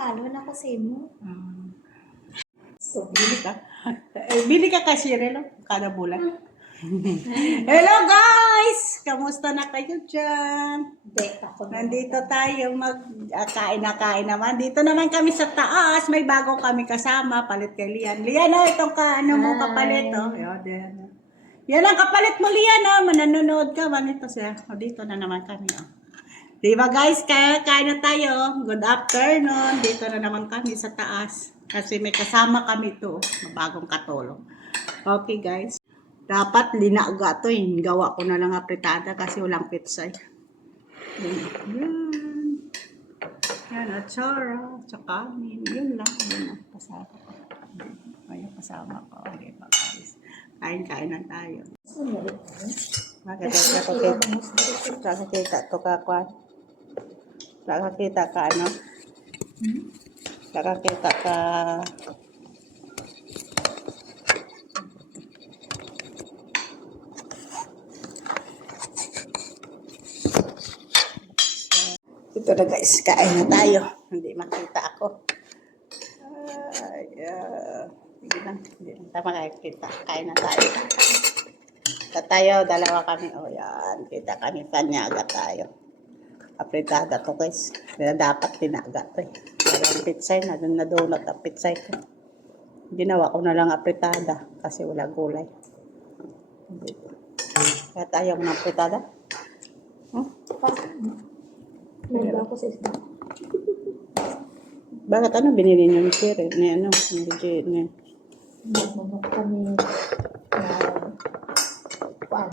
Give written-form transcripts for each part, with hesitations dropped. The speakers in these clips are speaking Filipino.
follow na ko sa imo. So, bili ka. Bili ka kasi rin, no? Kada bulan. Hello guys! Kamusta na kayo dyan? Nandito tayo kain naman. Dito naman kami sa taas. May bago kami kasama. Palit kay Lian. Lian, itong kapalit. Oh. Yan ang kapalit mo, Lian. Mananonood ka. Manito siya. Dito na naman kami. Diba guys? Kain na tayo. Good afternoon. Dito na naman kami sa taas. Kasi may kasama kami to. Bagong katulong. Okay guys. Dapat linaga to eh. Gawa ko na lang apritada kasi walang pizza. Yan. Yan, atsara. Tsaka kanin. Yun lang. Yun ang kasama ko. Ayun kasama ko. Diba guys? Kain-kain na tayo. Kakakita to kakwan. Kakakita ka ano? Kakakita ka... Ito na guys, kain na tayo. Hindi makita ako. Hindi lang tayo makikita. Kain na tayo. Kita tayo, dalawa kami. O yan, kita kami, kanyaga tayo. Apritada to guys. Kaya dapat tinaga to eh. Walang pitsay na, nadunot ang pitsay ko. Ginawa ko na lang apritada kasi wala gulay. Kaya tayo ng apritada. Nanda ako sa isda. Bakit ano binili niyo ni Siri? Ni ano? Ni Nagmanok kami paan.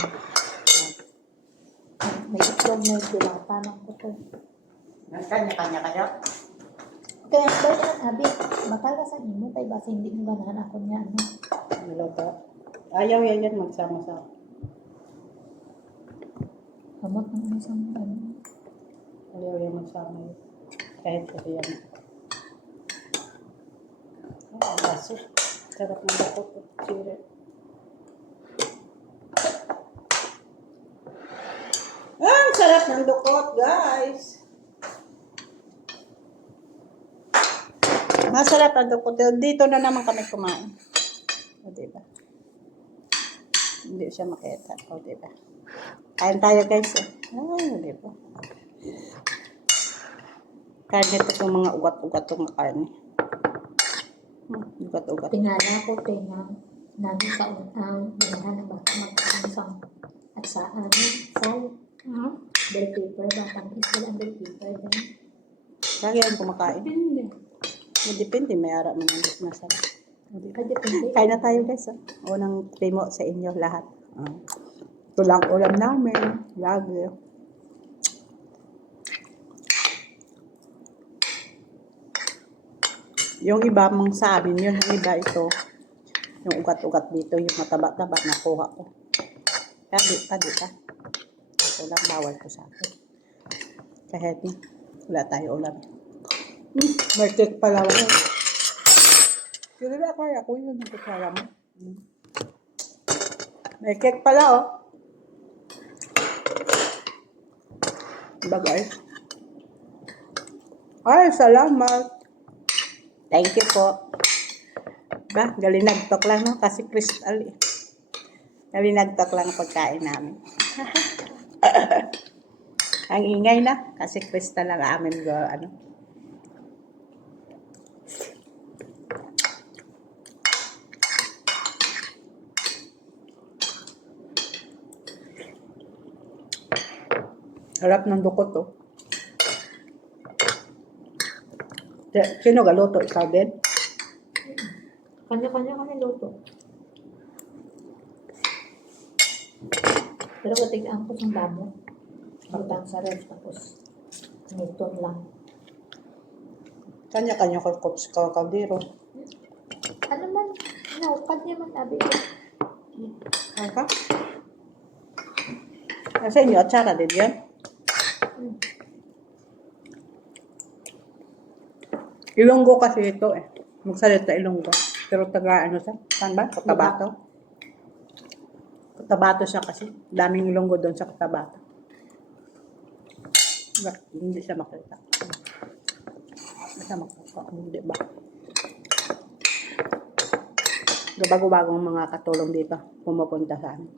May itlog na dilata ng kuto. Kanya-kanya kayo? Kaya ba yan, Abi? Bakal ka sa imo, tayo basta hindi mo ganahan ako niya, ano? Niloto. Ayaw yan magsama-sama. Kamot ng ano sa mga ano. Ayaw yan magsama yun. Kahit kasi yan. Ang baso. Sarap ng dakot. Siri. Ang sarap ng dukot, guys. Masarap ang dukot. Dito na naman kami kumain. O, diba? Hindi siya makita. O, diba? Kain tayo, guys. Ay, diba? Karne ito yung mga ugat-ugat itong karne. Ugat-ugat. Tingala ko, namin sa unang, ganahan ng baka magkakansang at sa ano, sal. Bell paper, batang isal ang bell paper. Lagi yan kumakain. Depende. Depende, may ara man ang masarap. Depende. Kain na tayo guys. Unang primo sa inyo lahat. Ito lang ulam namin. Lagi. Yung iba mong sa amin, yun yung iba ito. Yung ugat-ugat dito, yung mataba-taba nakuha ko. Kaya di pa. Ito lang bawal ko sa akin. Kahit wala tayo ulam. May cake pala wala. Kaya na kaya ko yun yung kutsara mo. May cake pala oh. Bagay. Ay, salamat. Thank you po. Ba, galinagtok lang no? Kasi crystal eh. Galinagtok lang ang pagkain namin. Ang ingay na. Kasi crystal lang amin. Ano. Harap ng dukot to. Sino galuto? Ikaw din? Kanya-kanya kami luto. Pero katigaan ko ng damo. Butang sa ref, tapos niton lang. Kanya-kanya ko sa kaldero. Ano man, naukad niya man, Abi. Ano? Sa inyo, atsara din yan? Ilonggo kasi ito eh. Magsalita Ilonggo. Pero taga ano siya? Saan ba? Cotabato. Cotabato siya kasi. Daming Ilonggo doon sa Cotabato. Hindi siya makita. Basta makakaon, di ba? Bago-bagong mga katulong dito pumupunta sa amin.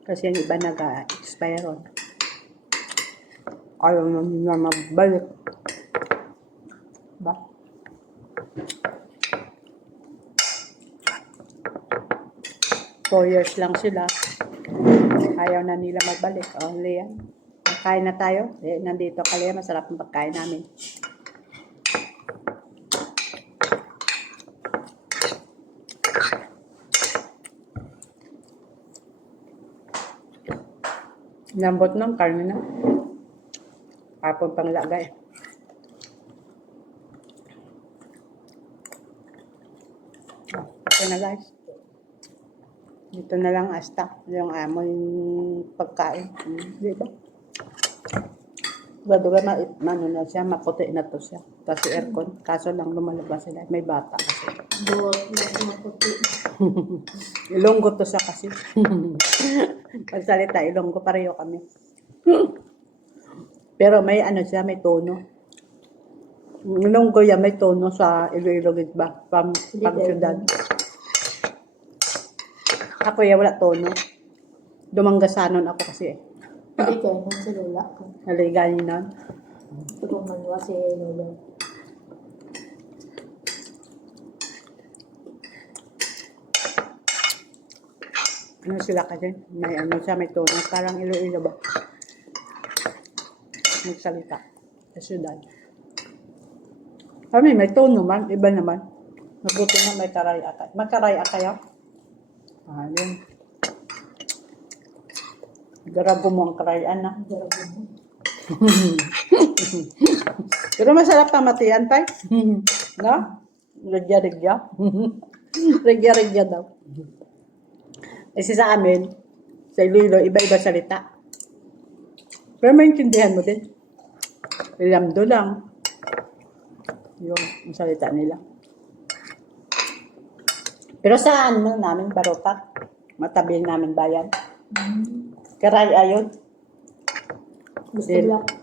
Kasi yung iba nag-expire on. Ayaw na nila magbalik. Ba? Four years lang sila. Ayaw na nila magbalik. Only yan. Kain na tayo. Nandito kaya masarap ang pagkain namin. Lambot ng karne na. Kapon pang lagay. Okay na guys. Dito na lang hasta yung amon pagkain. Di ba? Baduga ano na siya, maputi na to siya. Kasi aircon. Kaso lang lumalabas sila. May bata kasi. Ilonggo to siya kasi. Pagsalita, Ilonggo pareho kami. Pero may ano siya, may tono. Ilonggo yan, may tono sa Iloilo ba? Pang syudad. Ako yan, wala tono. Dumanggasanon ako kasi eh. Hindi kayo nang sa lola ko. Naligayin nun. Tulong manwa si lola. Ano sila kasi? May ano siya, may tono. Parang Iloilo ba? Magsalita. Sa syudad. Kami, may tono man. Iba naman. Mabuti na may karaya kayo. Magkaraya kayo? Yun. Garago mo ang karayaan na. Garago mo. Pero masarap pamatian, tay. No? Regya-regya. Regya-regya daw. Kasi sa amin, sa Iloilo, iba-iba salita. Pero maintindihan mo din. Ilamdo lang. Yung salita nila. Pero sa ano namin, Baroka, matabi namin bayan. Karay ayun.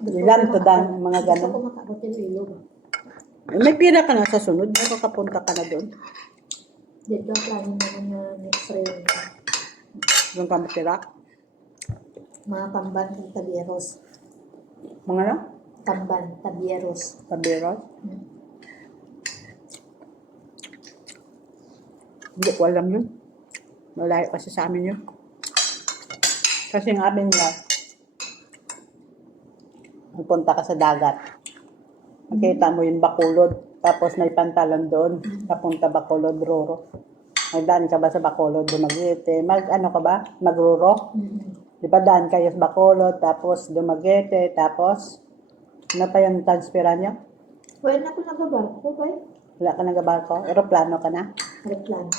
Ilamdo dan, mga Gusto ko ganon. makakot yung ilog. May pira ka na sa sunod, makakapunta ka na doon. Dito, plano naman na next year. Doon ka matira. Mga Tamban at Tabieros. Mga na? Tamban, Tabieros. Tabiros. Hindi ko alam yun. Malayo kasi sa amin yun. Kasi ang amin nga, magpunta ka sa dagat. Makita mo yung Bacolod. Tapos may pantalan doon. Papunta Bacolod, Roro. Magdaan ka ba sa Bacolod, Dumaguete? Ano ka ba? Magruro? Di ba daan kayo sa Bacolod, tapos Dumaguete, tapos ano pa yung transfera nyo? Well, ako nagabarko ba? Wala ka nagabarko? Aeroplano ka na? Aeroplano.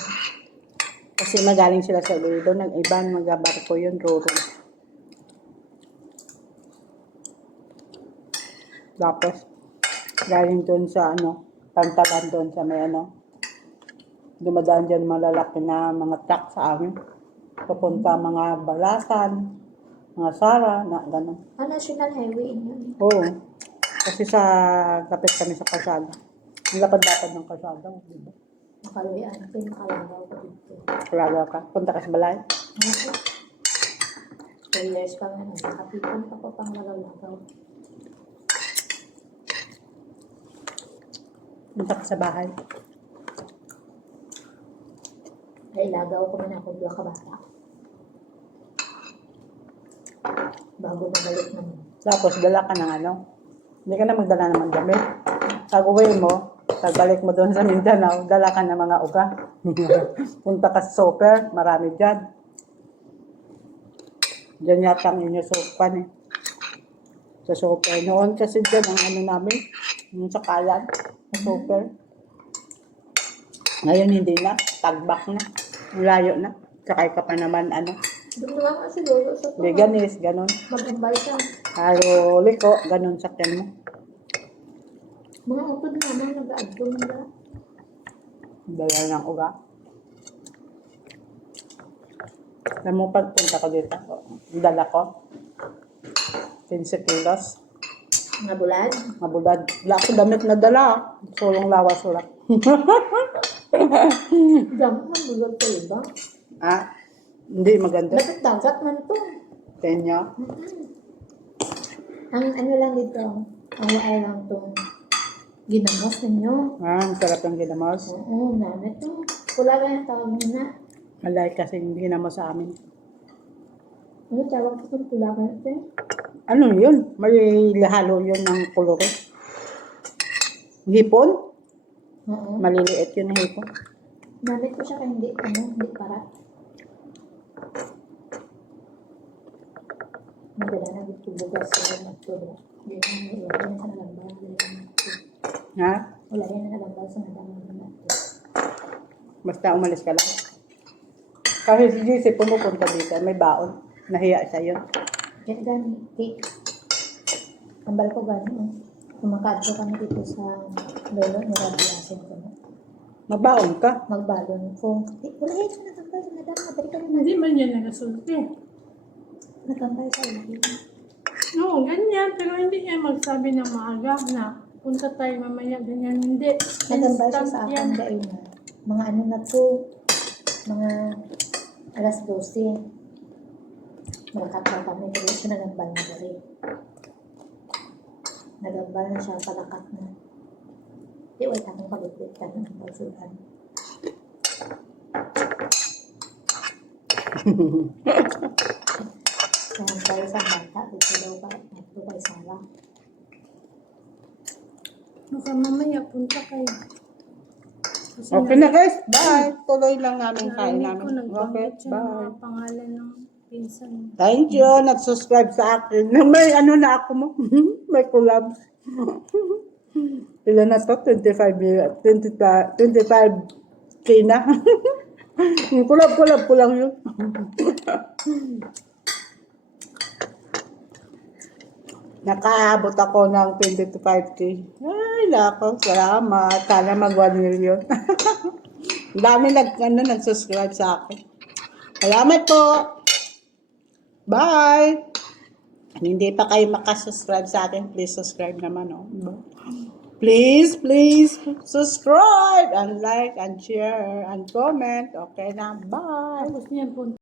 Kasi magaling sila sa Iloilo, ng ibang magabarko yun, Roro. Tapos, galing doon sa pantalan doon sa may dumadaan dyan malalaki na mga truck sa amin. Papunta mga Balasan, mga Sara, na gano'n. National Highway yun. Oo. Kasi sa kapit kami sa kalsada. Ang lapad-lapad ng kalsada. Diba? Makaluyan. Makalagaw ko dito. Kalagaw ka. Punta ka sa balay. 2 years pa nga. Nakapitan pa ko pang malagaw. Punta ka sa bahay. Ay, lagaw ko man ako dua ka bata. Bago mabalik naman. Tapos dala ka ng Hindi ka na magdala naman damit. Pag uwi mo, pagbalik mo doon sa Mindanao, dala ka ng mga uga. Punta ka sa super, marami dyan. Diyan yata ang inyo sopan eh. Sa super. Noon kasi dyan ang namin, yung sakalan, sa super. Ngayon hindi na, tagbak na. Layo na. Sakay ka pa naman Doon naman kasi lolo sa to. Veganis, ganun. Mag-umbay ka. Halo liko, ganun sakyan mo. Mga utod naman, nag-aadto nila. Dala ng uga. Alam mo, pagpunta ko dito, dala ko 15 kilos. Mga bulad. Mabulad. Wala akong damit na dala. Sulong lawas wala. Dami ng bulad ko, iba. Ah, hindi maganda. Dapat dagat man to. Kenya. Ang ano lang dito, ang waay lang to. Ginamos ninyo. Ah, ang sarap ng ginamos. Oo, namin to. Pula lang yung tawag mo na. Malay kasi ginamos sa amin. Ano tawag ko kung pula ka ito? Ano yun? May halo yun ng kolore. Hipon? Oo. Maliliit yun na hipon. Namit ko siya kaya hindi parat. Magdala na dito bugas sa nagtubo. Hindi na ilagay sa nalambal. Ha? Wala yan na nalambal sa nalambal. Basta umalis ka lang. Kasi si JC pumupunta dito. May baon. Nahiya siya yun. Kaya gani, cake. Ambal ko gani. Kumakadto kami dito sa lolo ni Rabbi Asin ko. Mabaon ka. Magbalon ko. Wala yan sa natambal sa nadama. Dali ka naman. Hindi man yan nagasulti. Natambal sa ulit. Oo, ganyan. Pero hindi niya magsabi ng maaga na punta tayo mamaya, ganyan. Hindi. Natambal siya sa Instant yan. akin dahil na. Mga ano na to. Mga alas 12. Malakat na kami. Kaya siya nagambal na rin. Nagambal na siya. Palakat na. Di, wait akong paligpit ka ng pagsudan. Nagambal sa bata. Dito daw pa. Ito kay Sarah. Baka mamaya punta kayo. Kasi Okay na guys. Bye. Tuloy lang namin kain narinig ko namin. Okay. nagbanggit siya ng Bye. mga pangalan ng pinsan. Thank you. Nag-subscribe sa akin. May ano na ako mo. May collab. Ilan na to? 25K na. Collab ko lang yun. Nakaabot ako ng 25K. Ay, lako. Salamat. Sana mag 1 million. Ang dami nag-subscribe sa akin. Salamat po. Bye. Kung hindi pa kayo makasubscribe sa akin, please subscribe naman. Oh. Please subscribe and like and share and comment. Okay na. Bye. Tapos niyan punta.